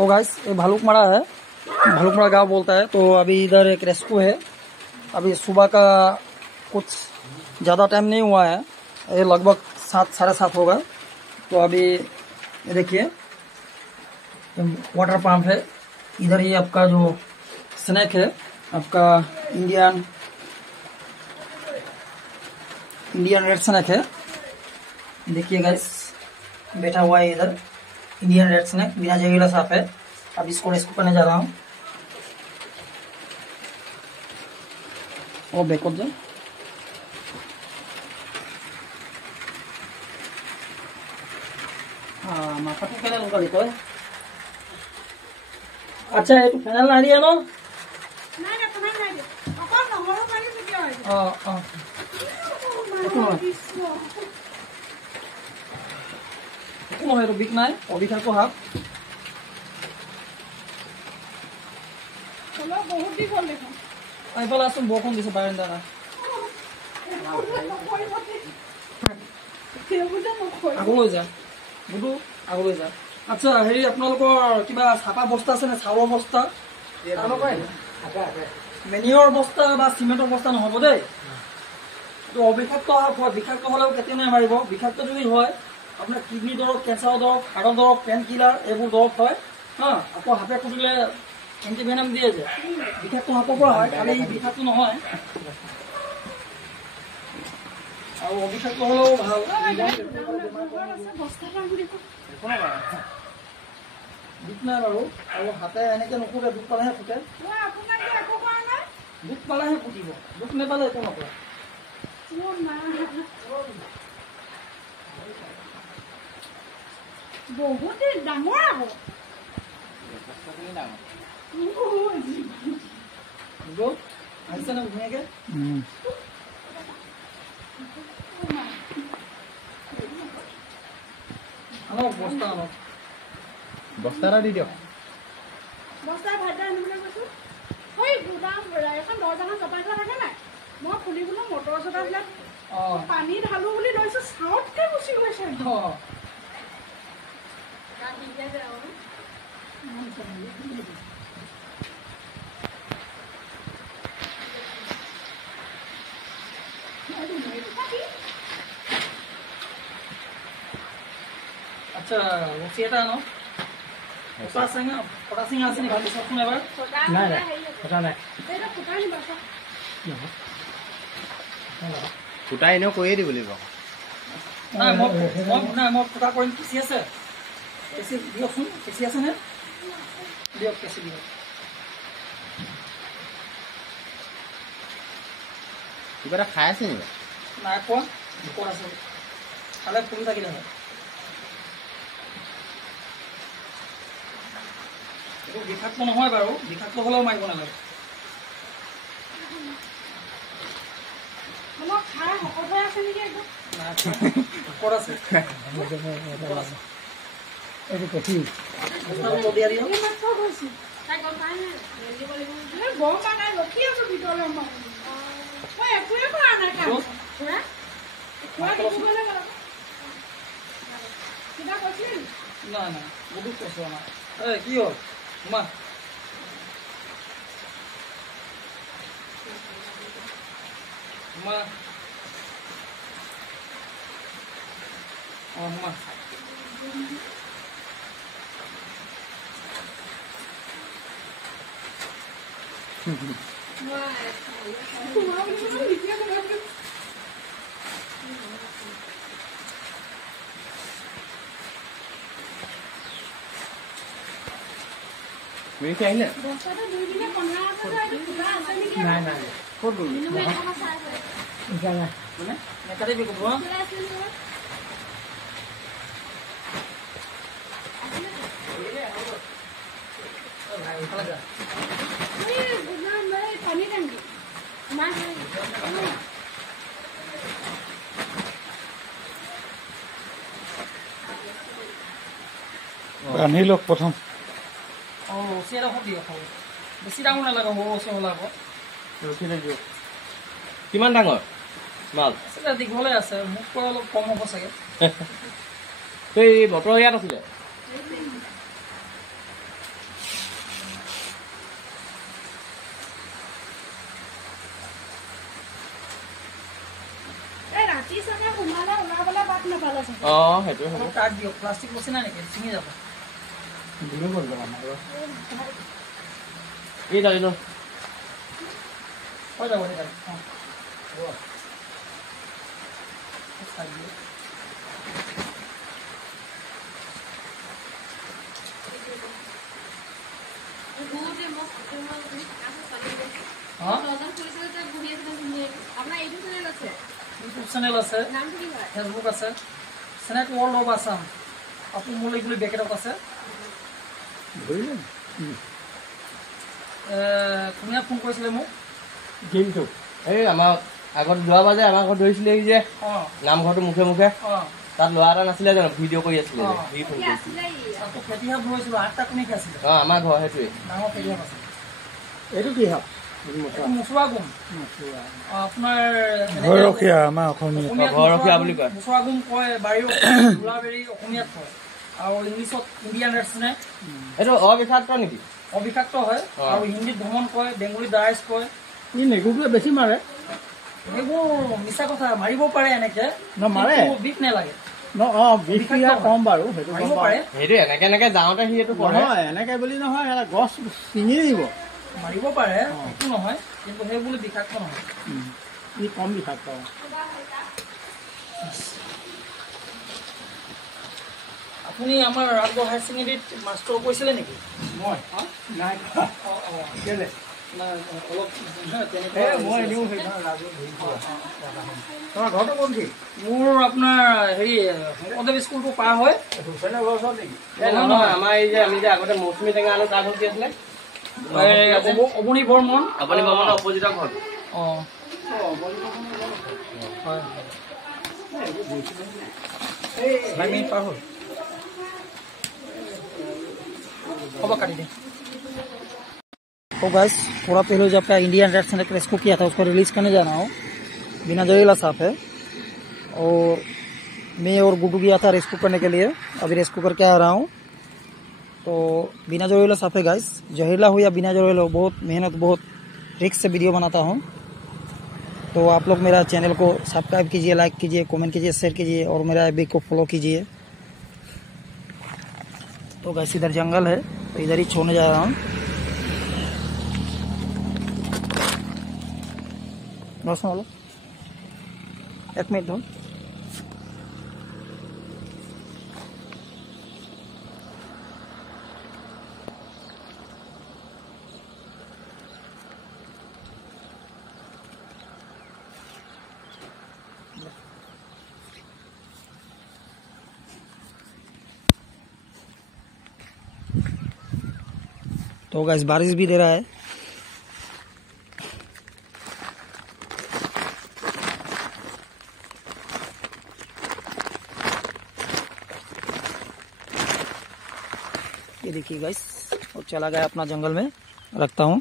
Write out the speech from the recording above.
तो गाइस ये भालुकमारा है, भालुकमारा गांव बोलता है। तो अभी इधर एक रेस्क्यू है। अभी सुबह का कुछ ज़्यादा टाइम नहीं हुआ है, ये लगभग 7 साढ़े 7 होगा। तो अभी ये देखिए वाटर पंप है इधर। ये आपका जो स्नेक है आपका इंडियन रेड स्नेक है। देखिए गाइस बैठा हुआ है इधर इंडियन रेड स्नेक, बिना जहरीला सांप है। अब इसको रेस्क्यू करने जा रहा हूँ। ओ बैकअप जा माथा तो फेनल लगा लेते हैं। अच्छा ये तो फेनल ना दिया ना? नहीं ना फेनल नहीं दिया। अपन नंबर मारी से क्या है? নহয় এইটো বিক নাই, অবিষাক্ত সাপ। বহুত দি গল দেখোন। এইফালে আছোন বৰষুণ দিছে বাৰান্দা না। আগলৈ যা বুধু, আগলৈ যা। আচ্ছা হেৰি আপোনালোকৰ কিবা চাপা বস্তা আছে নে? চাউলৰ বস্তা মেনিয়ৰ বস্তা বা চিমেণ্টৰ বস্তা নহ'ব দেই। এইটো অবিষাক্ত সাপ হয়, বিষাক্ত হ'লেও কেতিয়া নামাৰিব। বিষাক্ত যদি হয় আপোনাৰ কিডনি দৰৱ, কেঞ্চাৰ দৰৱ, হাৰ্টৰ দৰৱ, পেইন কিলাৰ এইবোৰ দৰৱ হয়। আকৌ সাপে খুটিলে এণ্টিভেনাম দিয়ে যে, বিষাক্ত সাপৰ পৰা হয়। খালি বিষাক্ত নহয় আৰু অবিষাক্ত হ'লেও ভাল। দুখ নাই বাৰু, আৰু হাতে এনেকে নুফুটে, দুখ পালেহে ফুটে। দুখ পালেহে ফুটিব, দুখ নেপালে একো নকৰে। বহুত ডাঙৰ আকৌ আহিছে নে ধুনীয়াকে? আনক বস্তা, আনক বস্তা এটা দি দিয়ক। বস্তা ভাত আনিবলৈ কৈছো। ঐ গুদাম এখন দৰ্জাখন চপাই থোৱা থাকে নাই? মই খুলিবলৈ মটৰ চটাবিলাক পানী ঢালো বুলি লৈছো, চাউতকে গুচি গৈছে। আচ্ছা ৰসি এটা আনো। পটাশিং আছে নি ভাবি চাওকচোন এবাৰ। নাই নাই ফটা নাই। ফুটা এনেও কৈয়ে দিব লাগিব। নাই মই ফুটা কৰিম। কেঁচি আছে? কেঁচি দিয়কচোন। কেঁচি আছে নে? দিয়ক কেঁচি দিয়ক। কিবা এটা খাই আছে নেকি? নাই খোৱা, ভোকত আছে। খালে ফুলি থাকিলে হয়। এইটো বিষাক্ত নহয় বাৰু, বিষাক্ত হ'লেও মাৰিব নালাগে। খাই শকত হৈ আছে নেকি একদম? ভোকত আছে। এইটো কঠি দিয়া দিয়ক। গম পা নাই ৰখি আছো ভিতৰলৈ। মই একোৱে কৰা নাই কাম। কিবা কৈছিল? নাই নাই বহুত কৈছো আমাৰ। কি হ'ল মা? মা মা তুমি আহিলে? নাই নাই ক'ত গ'ল? মানে নেকাটিবি ক'ব। পানী টেংকি বান্ধি লওক প্ৰথম। ৰছী এটা দিয়ক, বেছি ডাঙৰ নালাগে, সৰু ৰছী হ'লে আকৌ। ৰখি থাকিব। কিমান ডাঙৰ মাল? দীঘলে আছে, মোক পৰা অলপ কম হ'ব চাগে। এই বতৰ ইয়াত আছিলে। দিয়কচোন সেইটোৱে হ'ব। অলপ কাঠ দিয়ক প্লাষ্টিক বচি নাই নেকি ছিঙি যাব এই দালি ন হৈ যাব সেই কাঠ চাই দিয়ক ইউটিউব চেনেল আছে ফেচবুক আছে স্নেক ৱৰ্ল্ড অফ আছাম আপুনি মোৰ বুলি বেকেটত আছে কোনে ফোন কৰিছিলে মোক দিনটো এই আমাৰ আগত যোৱাবাৰ যে আমাৰ ঘৰত ধৰিছিলে যে অঁ নামঘৰটো মুখে মুখে অঁ তাত ল'ৰা এটা নাছিলে জানো ভিডিঅ' কৰি আছিলে যে সি ফোন কৰিছিলে আকৌ ফেটিসাপ ধৰিছিলোঁ 8টা কোনে খাইছিলে আমাৰ ঘৰ সেইটোৱে ডাঙৰ ফেটিসাপ আছে এইটো কি সাপ এইটো মুচুৰা গুম আপোনাৰ ঘৰৰখীয়া আমাৰ অসমীয়া অসমীয়াত ঘৰৰখীয়া বুলি কয়। মুচুৰা গুম কয় বাৰী গোলাবেৰী অসমীয়াত কয় আৰু ইংলিছত ইণ্ডিয়ান ৰেড স্নেক এইটো অবিষাক্ত নেকি অবিষাক্ত হয় আৰু হিন্দীত ভ্ৰমণ কয় বেংগলীত ডাইচ কয় ই মেকুৰীটোৱে বেছি মাৰে সেইবোৰ মিছা কথা মাৰিব পাৰে এনেকে মাৰে কিন্তু বিষ নালাগে বিষক্ৰিয়া কম বাৰু সেইটো মাৰিব গম পাওঁ। পাৰে সেইটো এনেকে যাওঁতে সি এইটো পঢ়ে নহয় এনেকে বুলি নহয় এটা গছ ছিঙি দিব মাৰিব পাৰে একো নহয় কিন্তু সেই বুলি বিষাক্ত নহয় ই কম বিষাক্ত আপুনি আমাৰ ৰাজগড় হায়াৰ ছেকেণ্ডেৰীত মাষ্টৰ কৈছিলে নেকি মই নাই কেলে অলপ মই এনেও সেইখন ৰাজত ধৰি পোৱা তোমাৰ ঘৰটো কোন কি মোৰ আপোনাৰ হেৰি শংকৰদেৱ স্কুলটো পাৰ হয় হুচেইনৰ ঘৰ ওচৰত নেকি নহয় আমাৰ এই যে আমি যে আগতে মৌচুমী টেঙা আনো তাৰ ঘৰ কি আছিলে অৱনী বৰ্মন আপুনি বাবুৰ অপজিটৰ ঘৰ অঁ হয় পাৰ হ'ল হ'ব काटी दें तो गैस थोड़ा पहले जो आपका इंडियन रेड स्नेक रेस्क्यू किया था उसको रिलीज़ करने जाना हो बिना जहरीला सांप है और मैं और गुड्डू गया था रेस्क्यू करने के लिए अभी रेस्क्यू करके आ रहा हूँ तो बिना जहरीला सांप है गैस जहरीला हो या बिना जहरीला हो बहुत मेहनत बहुत रिस्क से वीडियो बनाता हूँ तो आप लोग मेरा चैनल को सब्सक्राइब कीजिए लाइक कीजिए कमेंट कीजिए शेयर कीजिए और मेरा एफबी को फॉलो कीजिए तो गैस इधर जंगल है तो इधर ही छोड़ने जा रहा हूँ बोलो 1 मिनट दो तो गैस बारिश भी दे रहा है ये देखिए गैस और चला गया अपना जंगल में रखता हूँ